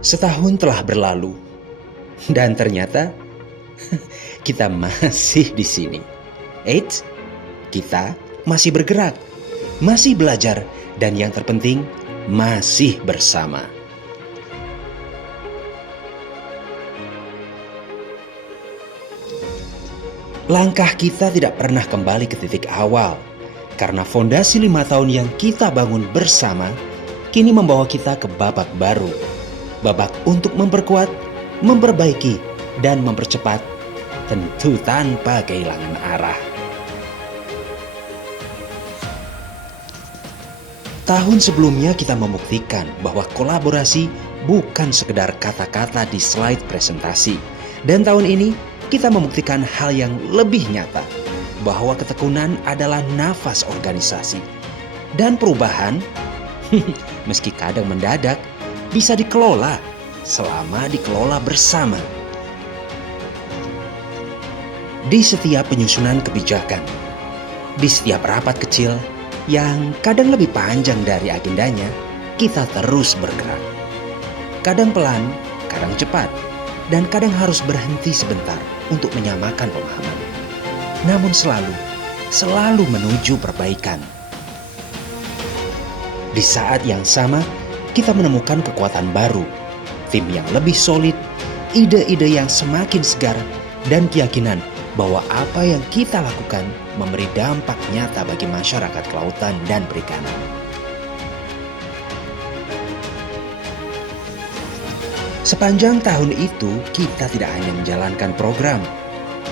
Setahun telah berlalu dan ternyata kita masih di sini. Eits, kita masih bergerak, masih belajar, dan yang terpenting masih bersama. Langkah kita tidak pernah kembali ke titik awal, karena fondasi 5 tahun yang kita bangun bersama kini membawa kita ke babak baru. Babak untuk memperkuat, memperbaiki, dan mempercepat, tentu tanpa kehilangan arah. Tahun sebelumnya kita membuktikan bahwa kolaborasi bukan sekedar kata-kata di slide presentasi. Dan tahun ini kita membuktikan hal yang lebih nyata, bahwa ketekunan adalah nafas organisasi. Dan perubahan, meski kadang mendadak, bisa dikelola selama dikelola bersama. Di setiap penyusunan kebijakan, di setiap rapat kecil yang kadang lebih panjang dari agendanya, kita terus bergerak. Kadang pelan, kadang cepat, dan kadang harus berhenti sebentar untuk menyamakan pemahaman. Namun selalu menuju perbaikan. Di saat yang sama, kita menemukan kekuatan baru, tim yang lebih solid, ide-ide yang semakin segar, dan keyakinan bahwa apa yang kita lakukan memberi dampak nyata bagi masyarakat kelautan dan perikanan. Sepanjang tahun itu, kita tidak hanya menjalankan program,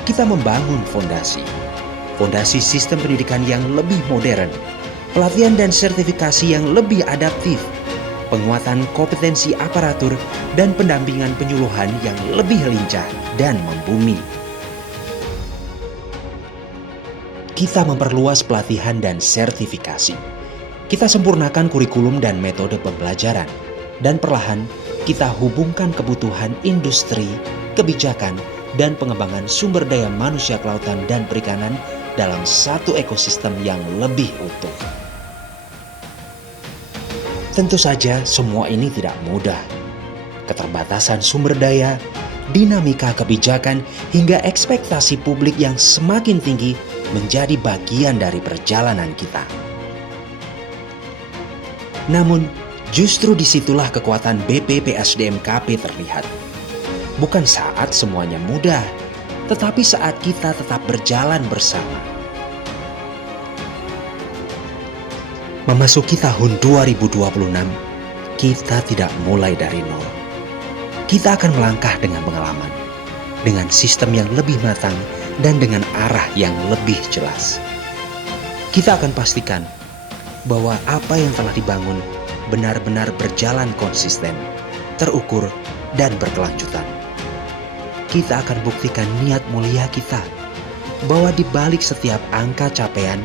kita membangun fondasi sistem pendidikan yang lebih modern, pelatihan dan sertifikasi yang lebih adaptif, penguatan kompetensi aparatur, dan pendampingan penyuluhan yang lebih lincah dan membumi. Kita memperluas pelatihan dan sertifikasi. Kita sempurnakan kurikulum dan metode pembelajaran. Dan perlahan kita hubungkan kebutuhan industri, kebijakan, dan pengembangan sumber daya manusia kelautan dan perikanan dalam satu ekosistem yang lebih utuh. Tentu saja semua ini tidak mudah. Keterbatasan sumber daya, dinamika kebijakan, hingga ekspektasi publik yang semakin tinggi menjadi bagian dari perjalanan kita. Namun, justru disitulah kekuatan BPPSDM-KP terlihat. Bukan saat semuanya mudah, tetapi saat kita tetap berjalan bersama. Memasuki tahun 2026, kita tidak mulai dari nol. Kita akan melangkah dengan pengalaman, dengan sistem yang lebih matang, dan dengan arah yang lebih jelas. Kita akan pastikan bahwa apa yang telah dibangun benar-benar berjalan konsisten, terukur, dan berkelanjutan. Kita akan buktikan niat mulia kita, bahwa di balik setiap angka capaian,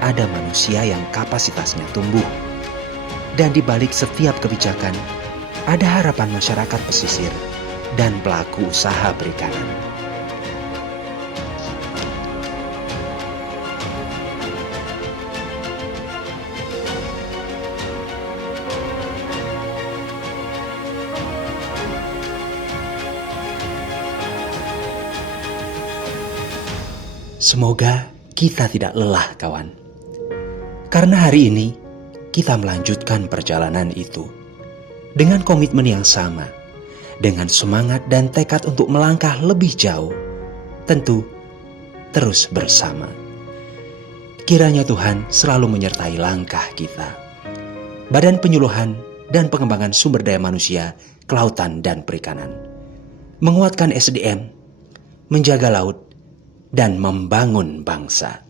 ada manusia yang kapasitasnya tumbuh. Dan di balik setiap kebijakan, ada harapan masyarakat pesisir dan pelaku usaha perikanan. Semoga kita tidak lelah, kawan. Karena hari ini kita melanjutkan perjalanan itu dengan komitmen yang sama, dengan semangat dan tekad untuk melangkah lebih jauh, tentu terus bersama. Kiranya Tuhan selalu menyertai langkah kita. Badan Penyuluhan dan Pengembangan Sumber Daya Manusia, Kelautan dan Perikanan, menguatkan SDM, menjaga laut, dan membangun bangsa.